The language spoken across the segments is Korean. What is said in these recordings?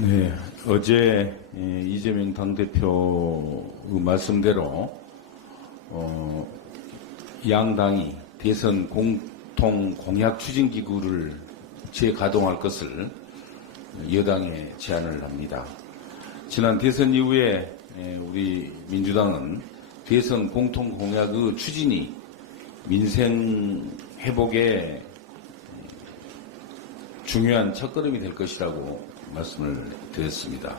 네, 어제 예, 이재명 당대표 말씀대로 어, 양당이 대선 공통 공약 추진 기구를 재가동할 것을 여당에 제안을 합니다. 지난 대선 이후에 예, 우리 민주당은 대선 공통 공약의 추진이 민생 회복에 중요한 첫걸음이 될 것이라고 말씀을 드렸습니다.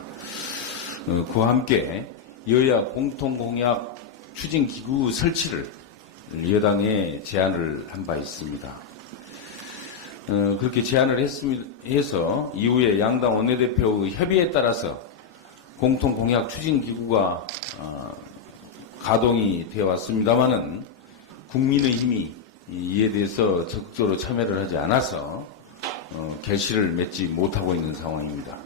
어, 그와 함께 여야 공통공약 추진기구 설치를 여당에 제안을 한 바 있습니다. 어, 그렇게 제안을 했습니다. 해서 이후에 양당 원내대표의 협의에 따라서 공통공약 추진기구가 어, 가동이 되어 왔습니다마는 국민의 힘이 이에 대해서 적극적으로 참여를 하지 않아서 어, 결실을 맺지 못하고 있는 상황입니다.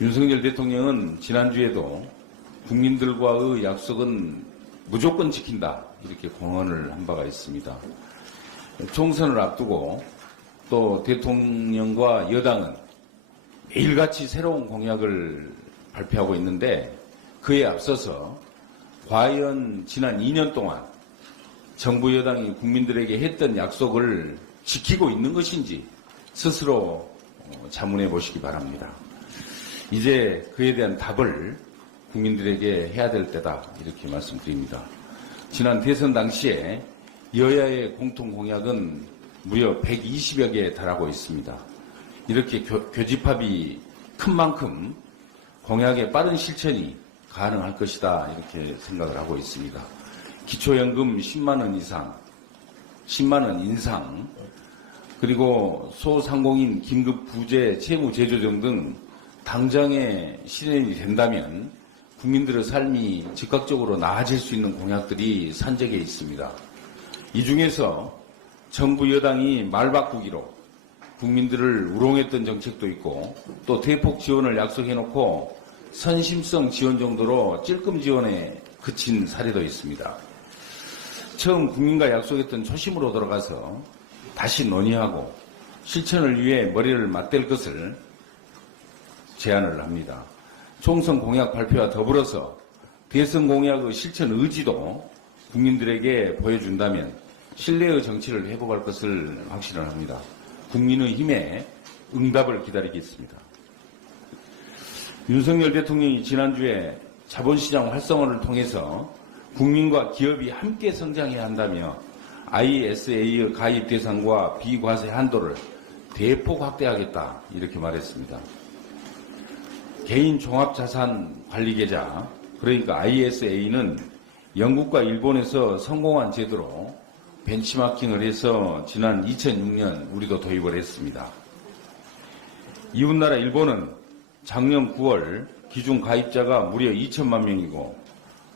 윤석열 대통령은 지난주에도 국민들과의 약속은 무조건 지킨다 이렇게 공언을 한 바가 있습니다. 총선을 앞두고 또 대통령과 여당은 매일같이 새로운 공약을 발표하고 있는데 그에 앞서서 과연 지난 2년 동안 정부 여당이 국민들에게 했던 약속을 지키고 있는 것인지 스스로 어, 자문해 보시기 바랍니다. 이제 그에 대한 답을 국민들에게 해야 될 때다 이렇게 말씀드립니다. 지난 대선 당시에 여야의 공통 공약은 무려 120여 개에 달하고 있습니다. 이렇게 교, 교집합이 큰 만큼 공약의 빠른 실천이 가능할 것이다 이렇게 생각을 하고 있습니다. 기초연금 10만 원 이상, 10만 원 인상, 그리고 소상공인 긴급 부재 채무 재조정 등 당장에 실현이 된다면 국민들의 삶이 즉각적으로 나아질 수 있는 공약들이 산적해 있습니다. 이 중에서 정부 여당이 말 바꾸기로 국민들을 우롱했던 정책도 있고 또 대폭 지원을 약속해놓고 선심성 지원 정도로 찔끔 지원에 그친 사례도 있습니다. 처음 국민과 약속했던 초심으로 돌아가서 다시 논의하고 실천을 위해 머리를 맞댈 것을 제안을 합니다. 총선 공약 발표와 더불어서 대선 공약의 실천 의지도 국민들에게 보여준다면 신뢰의 정치를 회복할 것을 확신을 합니다. 국민의 힘에 응답을 기다리겠습니다. 윤석열 대통령이 지난주에 자본시장 활성화를 통해서 국민과 기업이 함께 성장해야 한다며 ISA의 가입 대상과 비과세 한도를 대폭 확대하겠다 이렇게 말했습니다. 개인 종합자산 관리 계좌 그러니까 ISA는 영국과 일본에서 성공한 제도로 벤치마킹을 해서 지난 2006년 우리도 도입을 했습니다. 이웃나라 일본은 작년 9월 기준 가입자가 무려 2천만 명이고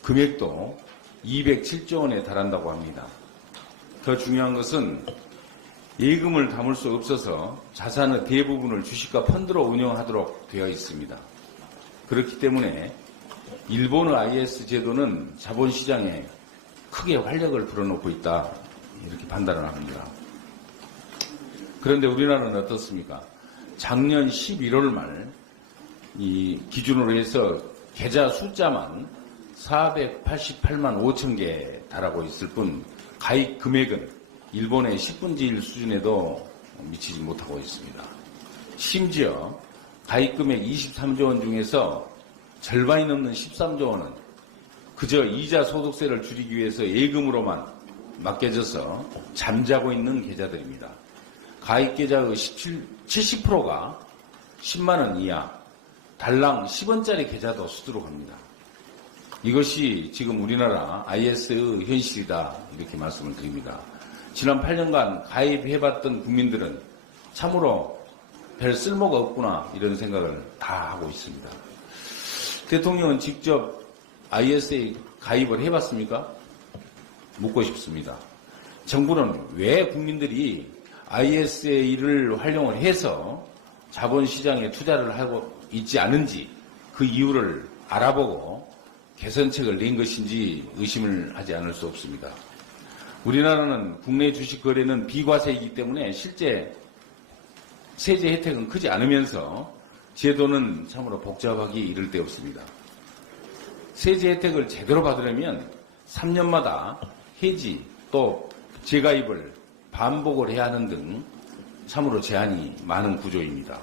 금액도 207조 원에 달한다고 합니다. 더 중요한 것은 예금을 담을 수 없어서 자산의 대부분을 주식과 펀드로 운영하도록 되어 있습니다. 그렇기 때문에 일본의 IS 제도는 자본시장에 크게 활력을 불어넣고 있다 이렇게 판단을 합니다. 그런데 우리나라는 어떻습니까? 작년 11월 말 이 기준으로 해서 계좌 숫자만 488만 5천 개에 달하고 있을 뿐 가입 금액은 일본의 10분의 1 수준에도 미치지 못하고 있습니다. 심지어 가입 금액 23조 원 중에서 절반이 넘는 13조 원은 그저 이자 소득세를 줄이기 위해서 예금으로만 맡겨져서 잠자고 있는 계좌들입니다. 가입 계좌의 17, 70%가 10만 원 이하, 달랑 10원짜리 계좌도 수두룩합니다. 이것이 지금 우리나라 IS의 현실이다 이렇게 말씀을 드립니다. 지난 8년간 가입해봤던 국민들은 참으로 별 쓸모가 없구나 이런 생각을 다 하고 있습니다. 대통령은 직접 IS에 가입을 해봤습니까? 묻고 싶습니다. 정부는 왜 국민들이 ISA를 활용을 해서 자본시장에 투자를 하고 있지 않은지 그 이유를 알아보고 개선책을 낸 것인지 의심을 하지 않을 수 없습니다. 우리나라는 국내 주식 거래는 비과세이기 때문에 실제 세제 혜택은 크지 않으면서 제도는 참으로 복잡하기 이를 데 없습니다. 세제 혜택을 제대로 받으려면 3년마다 해지 또 재가입을 반복을 해야 하는 등 참으로 제한이 많은 구조입니다.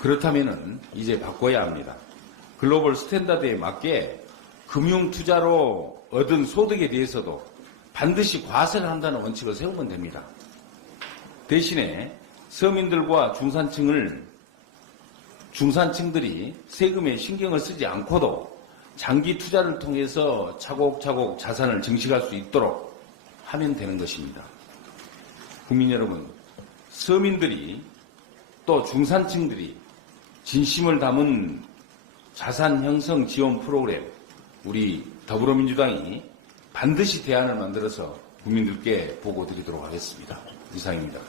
그렇다면 이제 바꿔야 합니다. 글로벌 스탠다드에 맞게 금융 투자로 얻은 소득에 대해서도 반드시 과세를 한다는 원칙을 세우면 됩니다. 대신에 서민들과 중산층을 중산층들이 세금에 신경을 쓰지 않고도 장기 투자를 통해서 차곡차곡 자산을 증식할 수 있도록 하면 되는 것입니다. 국민 여러분, 서민들이 또 중산층들이 진심을 담은 자산 형성 지원 프로그램 우리 더불어민주당이 반드시 대안을 만들어서 국민들께 보고 드리도록 하겠습니다. 이상입니다.